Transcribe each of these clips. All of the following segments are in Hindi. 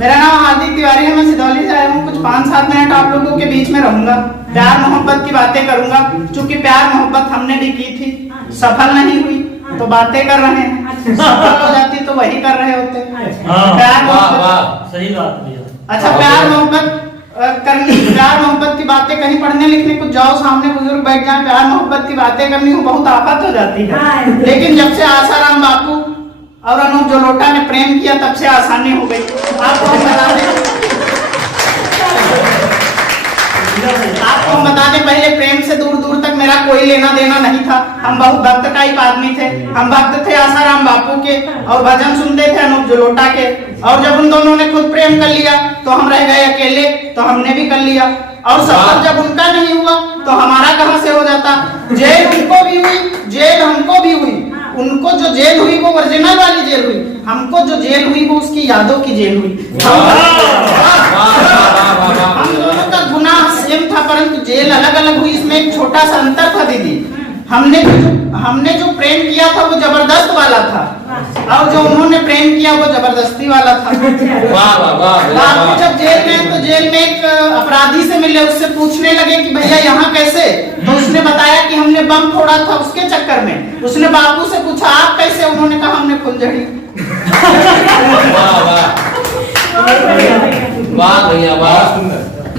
मेरा नाम हार्दिक तिवारी है, मैं सिधौली से आया हूँ। कुछ 5-7 मिनट आप लोगों के बीच में रहूंगा। प्यार मोहब्बत की बातें करूंगा, क्योंकि प्यार मोहब्बत हमने भी की थी, सफल नहीं हुई तो बातें कर रहे हैं, सफल हो जाती तो वही कर रहे होते। प्यार मोहब्बत, सही बात है। अच्छा प्यार मोहब्बत करनी, प्यार मोहब्बत की बातें कहीं पढ़ने लिखने कुछ जाओ, सामने बुजुर्ग बैठ जाए, प्यार मोहब्बत की बातें करनी हो बहुत आफत हो जाती है। लेकिन जब से आसाराम बापू और अनूप जलोटा ने प्रेम किया तब से आसानी हो गई। आपको हम बता दें पहले प्रेम से दूर दूर तक मेरा कोई लेना देना नहीं था। हम बहुत भक्त टाइप आदमी थे। हम भक्त थे आसाराम बापू के और भजन सुनते थे अनूप जलोटा के। और जब उन दोनों ने खुद प्रेम कर लिया तो हम रह गए अकेले, तो हमने भी कर लिया। और सफल जब उनका नहीं हुआ तो हमारा कहां से हो जाता। जेल उनको भी हुई, जेल हमको भी हुई। उनको जो जेल हुई वो ओरिजिनल वाली जेल हुई, हमको जो जेल हुई वो उसकी यादों की जेल हुई। हम दोनों का गुनाह सेम था परंतु जेल अलग अलग हुई। इसमें एक छोटा सा अंतर था दीदी। हमने जो प्रेम किया था वो जबरदस्त वाला था और जो उन्होंने प्रेम किया वो जबरदस्ती वाला था। बापू जब जेल गए तो जेल में एक अपराधी से मिले, उससे पूछने लगे कि भैया यहाँ कैसे, तो उसने बताया कि हमने बम फोड़ा था उसके चक्कर में। उसने बापू से पूछा आप कैसे, उन्होंने कहा हमने फुलझड़ी।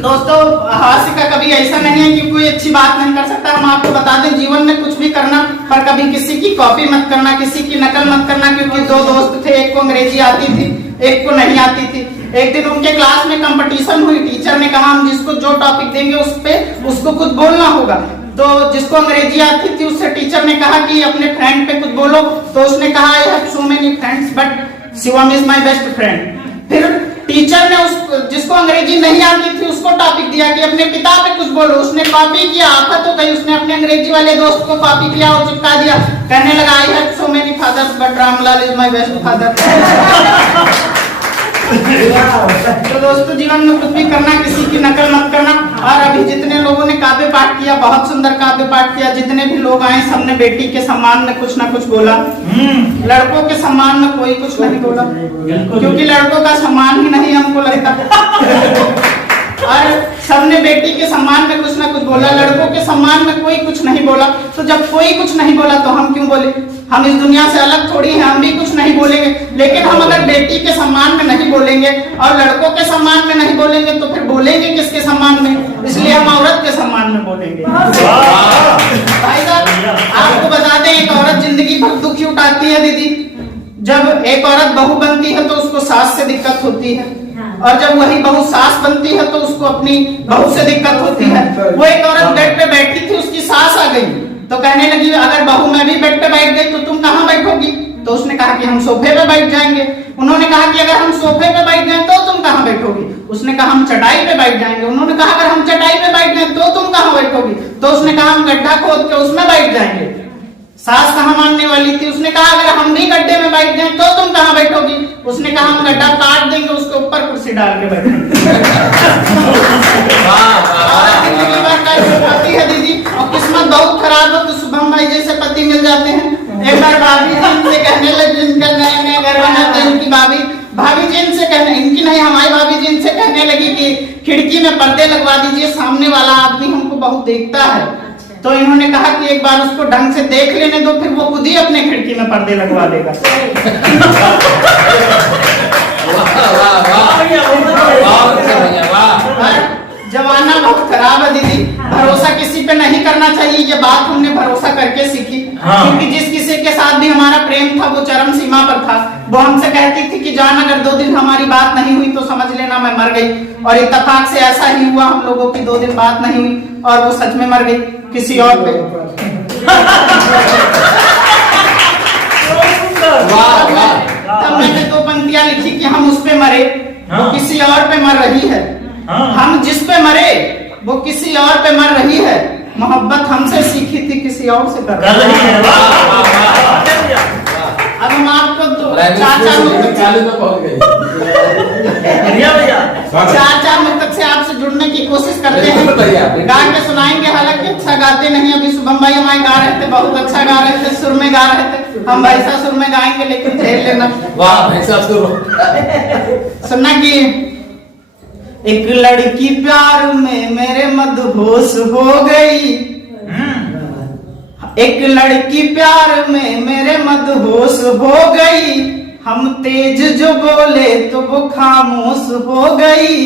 दोस्तों हास्य का कभी ऐसा नहीं है कि कोई अच्छी बात नहीं कर सकता। हम आपको बता दें जीवन में कुछ भी करना पर कभी किसी की कॉपी मत करना, किसी की नकल मत करना। क्योंकि 2 दोस्त थे, एक को अंग्रेजी आती थी एक को नहीं आती थी। एक दिन उनके क्लास में कंपटीशन हुई। टीचर ने कहा हम जिसको जो टॉपिक देंगे उस पे उसको कुछ बोलना होगा। तो जिसको अंग्रेजी आती थी उससे टीचर ने कहा कि अपने फ्रेंड पे कुछ बोलो। तो उसने कहा आई have so many friends but Shivam is my best friend. फिर टीचर ने जिसको अंग्रेजी नहीं आती थी उसको टॉपिक दिया कि अपने पिता पे कुछ बोलो। उसने कॉपी किया, आफत हो गई। उसने अपने अंग्रेजी वाले दोस्त को कॉपी किया और चिपका दिया। कहने लगा I have so many fathers but Ramlal is my best father. तो दोस्तों जीवन में कुछ भी करना किसी की नकल मत करना। और अभी जितने लोगों ने काव्य पाठ किया, बहुत सुंदर काव्य पाठ किया। जितने भी लोग आए सबने बेटी के सम्मान में कुछ ना कुछ बोला। लड़कों के सम्मान में कोई कुछ नहीं बोला, क्योंकि लड़कों का सम्मान ही नहीं हमको लगता। और सबने बेटी के सम्मान में कुछ ना कुछ बोला, लड़कों के सम्मान में कोई कुछ नहीं बोला। तो जब कोई कुछ नहीं बोला तो हम क्यों बोले। हम इस दुनिया से अलग थोड़ी हैं, हम भी कुछ नहीं बोलेंगे। लेकिन हम अगर बेटी के सम्मान में नहीं बोलेंगे और लड़कों के सम्मान में नहीं बोलेंगे तो फिर बोलेंगे किसके सम्मान में। इसलिए हम औरत के सम्मान में बोलेंगे। भाई साहब आपको बता दें एक औरत जिंदगी भर दुखी उठाती है दीदी। जब एक औरत बहू बनती है तो उसको सास से दिक्कत होती है, और जब वही बहू सास बनती है तो उसको अपनी बहू से दिक्कत होती है। वो एक औरत बेड पे बैठी थी, उसकी सास आ गई तो कहने लगी अगर बहू मैं भी बेड पे बैठ गई तो तुम कहाँ बैठोगी। तो उसने कहा कि हम सोफे पे बैठ जाएंगे। उन्होंने कहा कि अगर हम सोफे पे बैठ जाएं तो तुम कहाँ बैठोगी। उसने कहा हम चटाई पे बैठ जाएंगे। उन्होंने कहा अगर हम चटाई पे बैठ जाएं तो तुम कहाँ बैठोगी। तो उसने कहा हम गड्ढा खोद के उसमें बैठ जाएंगे। सास कहाँ मानने वाली थी। उसने कहा अगर हम भी गड्ढे में बैठ जाएं तो तुम कहाँ बैठोगी। उसने कहा हम गड्ढा काट देंगे, उसके ऊपर कुर्सी डाल के बैठेंगे। जिंदगी भर का पति है दीदी, और किस्मत बहुत खराब हो तो शुभम भाई जैसे पति मिल जाते हैं। एक बार भाभी जी इनसे कहने लगे, जिनका नया नया घर बना था इनकी भाभी जी इनसे कहने, इनकी नहीं हमारी भाभी जी इनसे कहने लगी कि खिड़की में पर्दे लगवा दीजिए, सामने वाला आदमी हमको बहुत देखता है। तो इन्होंने कहा कि एक बार उसको ढंग से देख लेने दो, फिर वो खुद ही अपने खिड़की में पर्दे लगवा देगा। जमाना बहुत खराब है दीदी, भरोसा किसी पे नहीं करना चाहिए। ये बात हमने भरोसा करके सीखी। क्योंकि जिस किसी के साथ भी हमारा प्रेम था वो चरम सीमा पर था। वो हमसे कहती थी कि जान अगर 2 दिन हमारी बात नहीं हुई तो समझ लेना मैं मर गई। और इत्तेफाक से ऐसा ही हुआ, हम लोगों की 2 दिन बात नहीं हुई और वो सच में मर गई किसी और पे। तब मैंने 2 पंक्तियां लिखी कि हम उस पे मरे, वो किसी और पे मर रही है। हम जिस पे मरे वो किसी और पे मर रही है। मोहब्बत हमसे सीखी थी किसी और से कर रही है। अब हम आपको 4-4 मिनट तक से आपसे जुड़ने की कोशिश करते हैं। गा के सुनाएंगे, हालांकि अच्छा गाते नहीं। अभी शुभम भाई हमारे गा रहे थे, बहुत अच्छा गा रहे थे, सुर में गा रहे थे। हम वैसा सुर में गाएंगे लेकिन झेल लेना। वाह भैंसा सुर। सुनना कि एक लड़की प्यार में मेरे मदहोश हो गई, एक लड़की प्यार में मेरे मदहोश हो गई, हम तेज जो बोले तो वो खामोश हो गई,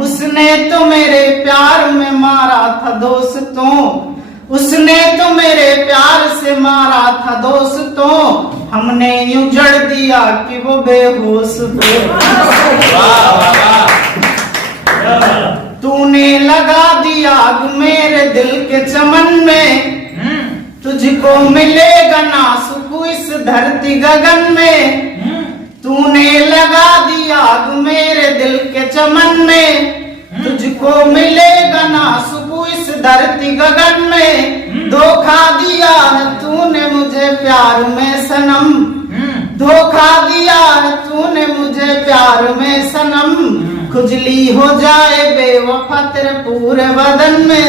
उसने तो मेरे प्यार में मारा था दोस्तों, उसने तो मेरे प्यार से मारा था दोस्तों, हमने यूं जड़ दिया कि वो बेहोश हो। तूने लगा दिया आग मेरे दिल के चमन में, तुझको मिलेगा ना सुकून इस धरती गगन में, तूने लगा दिया आग मेरे दिल के चमन में, तुझको मिलेगा ना सुकून इस धरती गगन में, धोखा दिया है तूने मुझे प्यार में सनम, धोखा दिया है तूने मुझे प्यार में सनम, खुजली हो जाए बेवफा तेरे पूरे बदन में।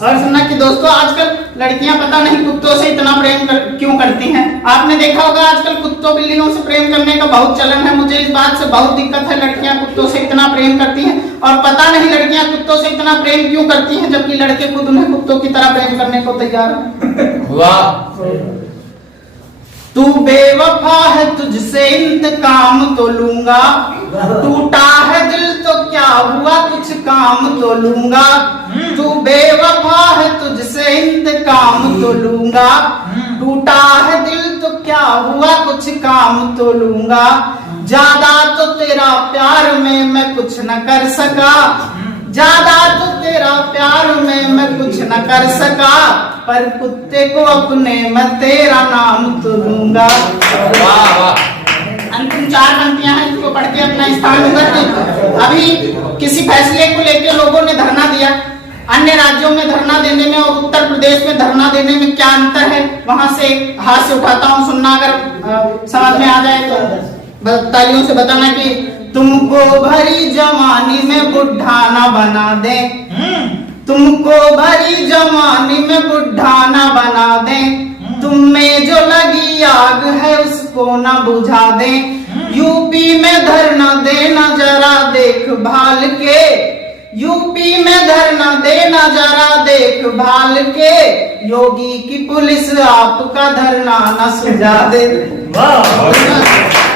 और सुनना कि दोस्तों आजकल लड़कियां पता नहीं कुत्तों से इतना प्रेम क्यों करती हैं। आपने देखा होगा आजकल कुत्तों बिल्लियों से प्रेम करने का बहुत चलन है। मुझे इस बात से बहुत दिक्कत है, लड़कियां कुत्तों से इतना प्रेम करती हैं और पता नहीं लड़कियां कुत्तों से इतना प्रेम क्यों करती हैं, जबकि लड़के खुद उन्हें कुत्तों की तरह प्रेम करने को तैयार हैं। वाह। तू बेवफा है तुझसे इंतकाम तो लूंगा, टूटा है दिल तो क्या हुआ कुछ काम तो लूंगा, तू बेवफा है तुझसे इंतकाम तो लूंगा, टूटा है दिल तो क्या हुआ कुछ काम तो लूंगा, ज्यादा तो तेरा प्यार में मैं कुछ न कर सका, ज्यादा तो तेरा प्यार में मैं कुछ न कर सका, पर कुत्ते को अपने मैं तेरा नाम तो लूंगा। अंतिम 4 पंक्तियां हैं, इसको पढ़ के अपना स्थान लूंगा। अभी किसी फैसले को लेकर लोगों ने धरना दिया, अन्य राज्यों में धरना देने में और उत्तर प्रदेश में धरना देने में क्या अंतर है, वहां से हाथ से उठाता हूं, सुनना अगर समझ में आ जाए तो तालियों से बताना कि तुमको भरी जवानी में बुढ़ा ना बना दे, तुमको भरी जवानी में बुढ़ा ना बना दे, तुम में जो लगी आग है उसको ना बुझा दे, यूपी में धरना देना जरा देखभाल के, यूपी में धरना देना जरा देखभाल के, योगी की पुलिस आपका धरना न सुझा दे। वाह।